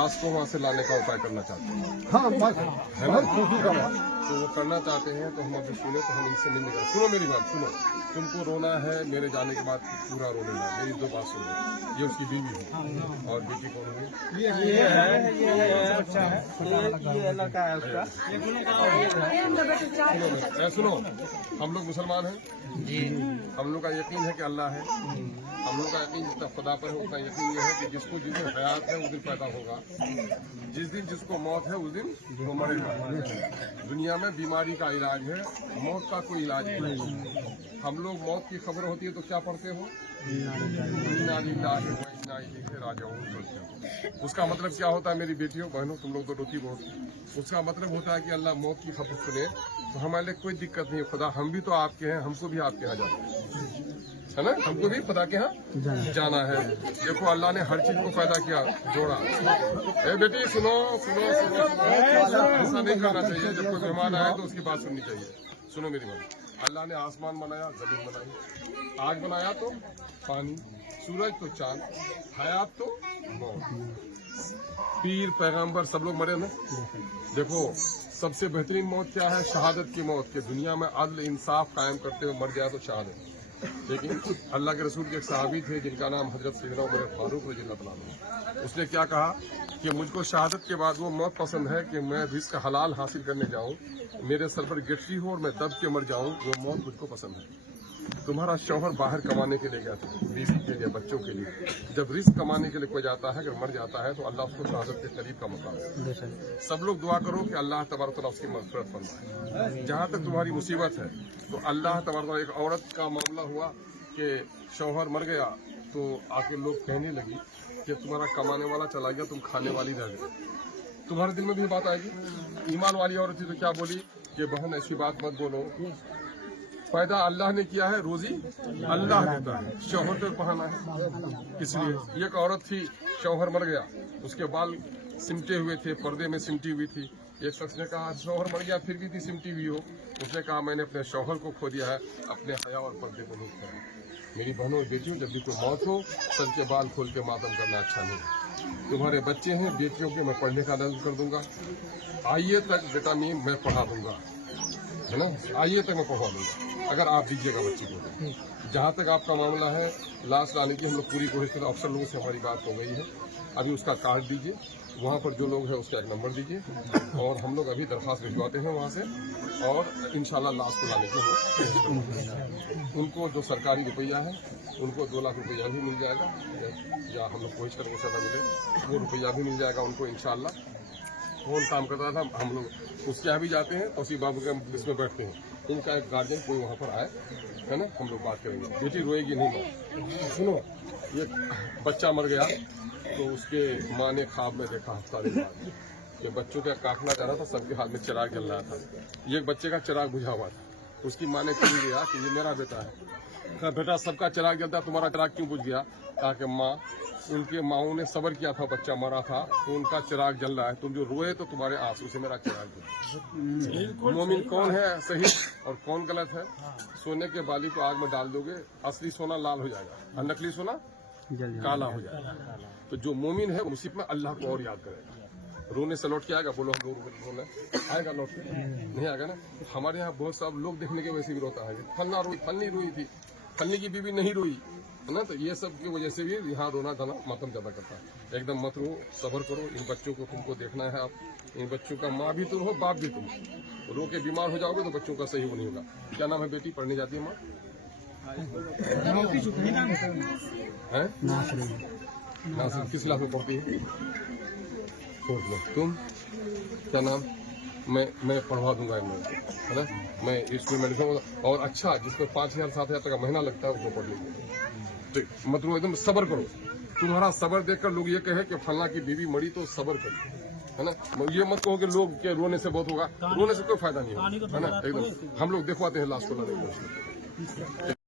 लाश को वहाँ से लाने का उपाय करना चाहते हैं, हाँ है ना? तो वो करना चाहते हैं तो हम अभी सुने तो हम इनसे मिलने का। सुनो मेरी बात सुनो, तुमको रोना है मेरे जाने के बाद पूरा रो लेना। मेरी दो बात सुनो, ये उसकी बीवी है और बेटी कौन है? ये बच्चा है, ये लड़का है उसका। सुनो, हम लोग मुसलमान हैं जी, हम लोग का यकीन है कि अल्लाह है, हम लोग का यकीन जितना खुदा पर है उतना यकीन ये है कि जिसको जिस दिन हयात है उस दिन पैदा होगा, जिस दिन जिसको मौत है उस दिन वो मरेगा। दुनिया में बीमारी का इलाज है, मौत का कोई इलाज नहीं। हम लोग मौत की खबर होती है तो क्या पढ़ते हो? इन्ना लिल्लाहि व इन्ना इलैहि राजिऊन पढ़ते हो। उसका मतलब क्या होता है मेरी बेटियों बहनों, तुम लोग तो रोती बहुत, उसका मतलब होता है कि अल्लाह मौत की खबर सुने तो हमारे लिए कोई दिक्कत नहीं। खुदा हम भी तो आपके हैं, हमको भी आपके यहाँ जाना है ना, हमको भी खुदा के यहाँ जाना है। देखो अल्लाह ने हर चीज को पैदा किया, जोड़ा। ए बेटी सुनो सुनो सुनो, ऐसा नहीं करना चाहिए। जब कोई मेहमान आए तो उसकी बात सुननी चाहिए। सुनो मेरी बात, अल्लाह ने आसमान बनाया, जमीन बनाई, आग बनाया तो पानी, सूरज तो चांद, हयात तो मौत। पीर पैगंबर सब लोग मरे ना। देखो सबसे बेहतरीन मौत क्या है? शहादत की मौत के दुनिया में अदल इंसाफ कायम करते हुए मर जाए तो शहादत। लेकिन अल्लाह के रसूल के एक सहाबी थे जिनका नाम हजरत सैयदना उमर फारूक रज़ियल्लाहु अन्हु। उसने क्या कहा कि मुझको शहादत के बाद वो मौत पसंद है कि मैं रिज़्क़ हलाल हासिल करने जाऊं, मेरे सर पर गिट्टी हो और मैं दब के मर जाऊं, वो मौत मुझको पसंद है। तुम्हारा शौहर बाहर कमाने के लिए गया था, बीवी के लिए, बच्चों के लिए। जब रिस्क कमाने के लिए कोई जाता है, अगर मर जाता है तो अल्लाह उसको शहादत के करीब का मकाम है। सब लोग दुआ करो कि अल्लाह तबारक तआला उसकी मग़फ़िरत फरमाए। जहाँ तक तुम्हारी मुसीबत है तो अल्लाह तबारक तआला, एक औरत का मामला हुआ कि शौहर मर गया तो आके लोग कहने लगी कि तुम्हारा कमाने वाला चला गया, तुम खाने वाली रह गई। तुम्हारे दिल में भी बात आएगी। ईमान वाली औरत थी तो क्या बोली कि बहन ऐसी बात मत बोलो, पैदा अल्लाह ने किया है, रोजी अल्लाह देता है, शौहर तो बहाना है। इसलिए एक औरत थी, शौहर मर गया, उसके बाल सिमटे हुए थे, पर्दे में सिमटी हुई थी। एक शख्स ने कहा शौहर मर गया फिर भी थी सिमटी हुई हो। उसने कहा मैंने अपने शौहर को खो दिया है, अपने हया और पर्दे को नहीं खोया। मेरी बहनों और बेटियों, जब भी कोई मौत हो सर के बाल खोल के मातम करना अच्छा नहीं। तुम्हारे बच्चे हैं, बेटियों के मैं पढ़ने का नज़र कर दूंगा, आइए तक विटामिन मैं पढ़ा दूंगा, है ना, आइए तक मैं पढ़ा दूंगा अगर आप दीजिएगा बच्ची को। जहाँ तक आपका मामला है लाश लाने की हम लोग पूरी कोशिश करें। अफसर लोगों से हमारी बात हो गई है, अभी उसका कार्ड दीजिए, वहाँ पर जो लोग हैं उसका एक नंबर दीजिए और हम लोग अभी दरख्वास्त भिजवाते हैं वहाँ से और इंशाल्लाह लाश को लाने के लिए उनको जो सरकारी रुपया है उनको 2 लाख रुपया भी मिल जाएगा, या हम लोग कोशिश करेंगे उससे मिले वो रुपया भी मिल जाएगा उनको इंशाल्लाह। कौन काम करता था, हम लोग उसके यहाँ भी जाते हैं, तोसी बाबू के इसमें बैठते हैं, इनका एक गार्जियन कोई वहाँ पर आए, है ना, हम लोग बात करेंगे। बेटी रोएगी नहीं। सुनो, ये बच्चा मर गया तो उसके माँ ने ख्वाब में देखा हफ्ता दिन बाद कि बच्चों का काटना जा रहा था, सबके हाथ में चिराग जल रहा था, ये बच्चे का चिराग बुझा हुआ था। उसकी माँ ने कह दिया कि ये मेरा बेटा है। कहा बेटा सबका चिराग जलता, तुम्हारा चिराग क्यों बुझ गया? कहा कि माँ उनके माओं ने सब्र किया था, बच्चा मरा था तो उनका चिराग जल रहा है, तुम जो रोए तो तुम्हारे आंसू से मेरा चिराग जल। मोमिन कौन है सही और कौन गलत है? सोने के बाली को आग में डाल दोगे, असली सोना लाल हो जाएगा और नकली सोना काला हो जाएगा। तो जो मोमिन है मुसीबत में अल्लाह को और याद करेगा, रोने से लौट के आएगा। बोलो हम लोग रोने आएगा, लौट के नहीं आएगा ना। हमारे यहाँ बहुत सब लोग देखने के वैसे भी रोता है, फलना रोई, फलनी रोई थी, फलनी की बीवी नहीं रोई, है ना। तो ये सब की वजह से भी यहाँ रोना धना मातम ज्यादा करता है। एकदम मत रो, सब्र करो। इन बच्चों को तुमको देखना है, आप इन बच्चों का माँ भी तुम हो, बाप भी तुम हो। रो के बीमार हो जाओगे तो बच्चों का सही वो नहीं होगा। क्या नाम है बेटी? पढ़ने जाती है माँ? नासिर। किस क्लास में पढ़ती है? 4th में। तुम क्या नाम? मैं पढ़वा दूंगा इन्हें, है ना। मैं स्कूल में लिखूंगा और अच्छा जिसको 5,000-7,000 तक महीना लगता है उसको पढ़ लीजिए। ठीक, मत रो, एकदम सब्र करो। तुम्हारा सब्र देखकर लोग ये कहे कि फलना की बीवी मरी तो सब्र करो, है ना। ये मत कहो कि लोग के रोने से बहुत होगा, रोने से कोई फायदा नहीं होगा, है ना। एकदम हम लोग दिखवाते हैं लाश को लाने की कोशिश।